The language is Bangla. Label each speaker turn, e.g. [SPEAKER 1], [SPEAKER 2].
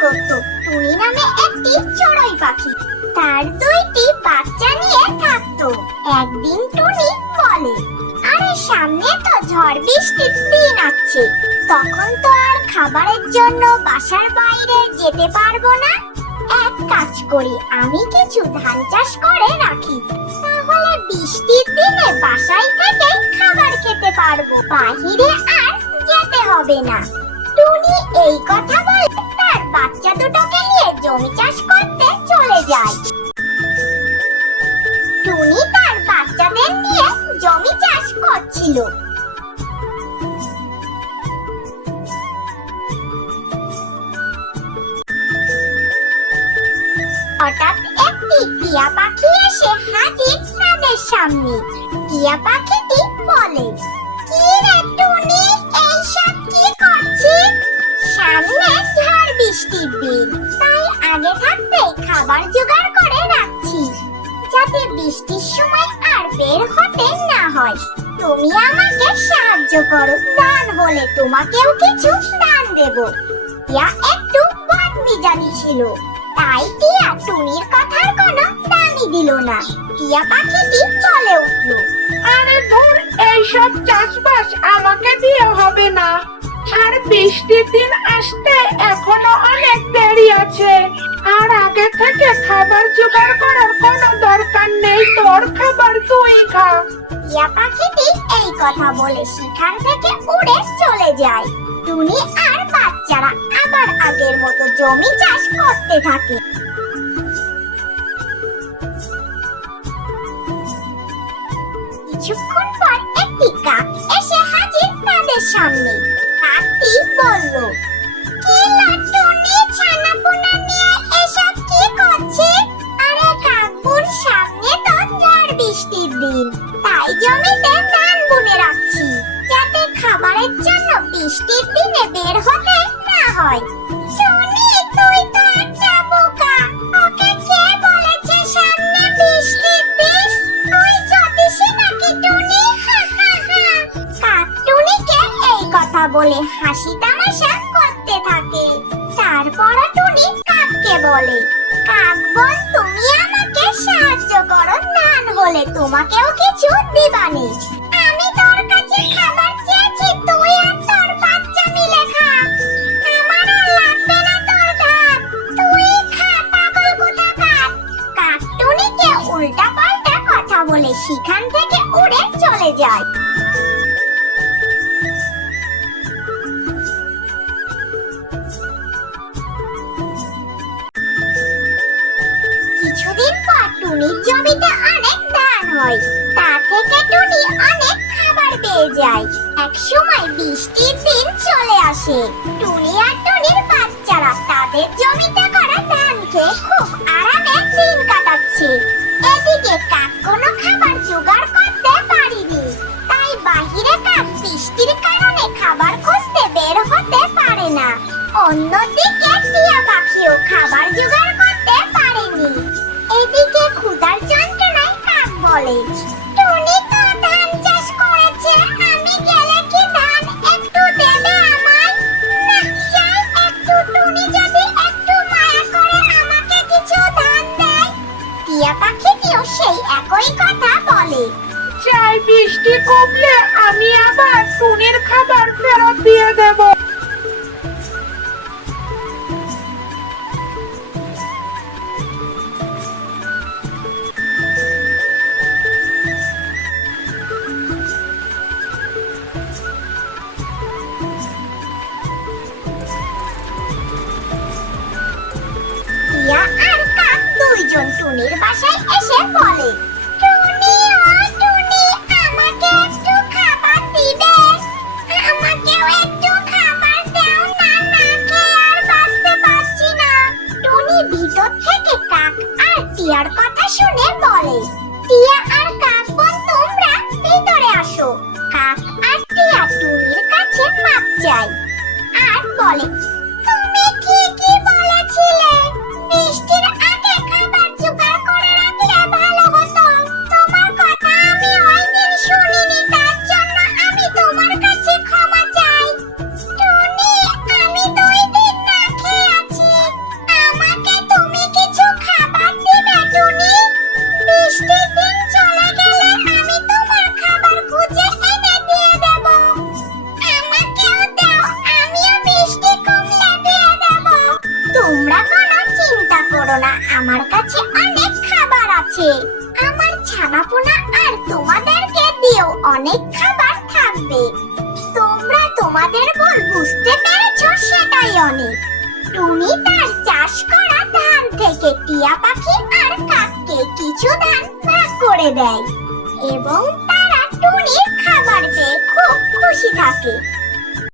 [SPEAKER 1] করত। টুনি নামে একটি চড়ুই পাখি। তার দুইটি বাচ্চা নিয়ে থাকতো। একদিন টুনি বলে, আরে, সামনে তো ঝড় বৃষ্টির দিন আসছে। তখন তো আর খাবারের জন্য বাসার বাইরে যেতে পারব না। এক কাজ করি, আমি কিছু ধান চাষ করে রাখি। তাহলে বৃষ্টির দিনে বাসায় থেকে খাবার খেতে পারব। বাহিরে আর যেতে হবে না। টুনি এই কথা বলে জমি চাষ করতে চলে যায়। টুনি তার বাচ্চাদের নিয়ে জমি চাষ করছিল। হঠাৎ একটি টিয়া পাখি এসে হাজির সামনে। টিয়া পাখিটি বলে, কি রে টুনি, এইসব কি করছিস? সামনে বৃষ্টির দিন। তাই আগে থাকতে খাবার জোগাড় করে রাখছি, যাতে বৃষ্টির সময় আর বের হতে না হয়। তুমি আমাকে সাহায্য করো, দান বলে তোমাকেও কিছু দান দেব। টিয়া একটু বদ মিজাজি ছিল, তাই টিয়া টুনির কথার কোনো দামই দিল না। টিয়া পাখিটি বলে উঠল,
[SPEAKER 2] আরে ধুর, এইসব চাষবাস আমাকে দিয়ে হবে না। আর বৃষ্টির দিন আসতে এখনও অনেক দেরি আছে। আর আগে থেকে খাবার জোগাড় করার কোনো দরকার নেই। তোর খাবার তুই খা।
[SPEAKER 1] টিয়া পাখিটি এই কথা বলে সেখান থেকে উড়ে চলে যায়। টুনি আর বাচ্চারা আবার আগের মতো জমি চাষ করতে থাকে। কিছুক্ষণ পর একটি কাক এসে হাজির তাদের সামনে। বলল? কি সামনে তো ঝড় বৃষ্টির জমিতে ধান বুনে রাখছি, যাতে খাবারের জন্য বৃষ্টির দিনে বের হতে না হয়। হাসি তামাশা করতে থাকে। তারপর টুনি কাককে বলে, কাক বল, তুমি আমাকে সাহায্য করো, নান হলে তোমাকেও কিছু দিবানি আমি তোর কাছে খাবার চেয়েছি, তুই আর তোর বাচ্চা মিলে খা। আমার আর লাগবে না তোর ধান তুই খা, পাগল কোথাকার কাক টুনিকে উল্টা পাল্টা কথা বলে সেখান থেকে উড়ে চলে যায়। জমিতে অনেক ধান হয়, তা থেকে টুনি অনেক খাবার পেয়ে যায়। এক সময় বৃষ্টির দিন চলে আসে।
[SPEAKER 2] বৃষ্টি কমলে আমি আবার টুনির খাবার ফেরত দিয়ে দেব।
[SPEAKER 1] বাসায় এসে বলে। আমার ছানাপোনা আর তোমাদেরকে দিও অনেক খাবার থাকবে। তোমরা তোমাদের ভুল বুঝতে পেরেছ সেটাই অনেক। টুনি তার চাষ করা ধান থেকে টিয়া পাখি আর কাককে কিছু ধান ভাগ করে দেয়। এবং তারা টুনির খাবার পেয়ে খুব খুশি থাকে।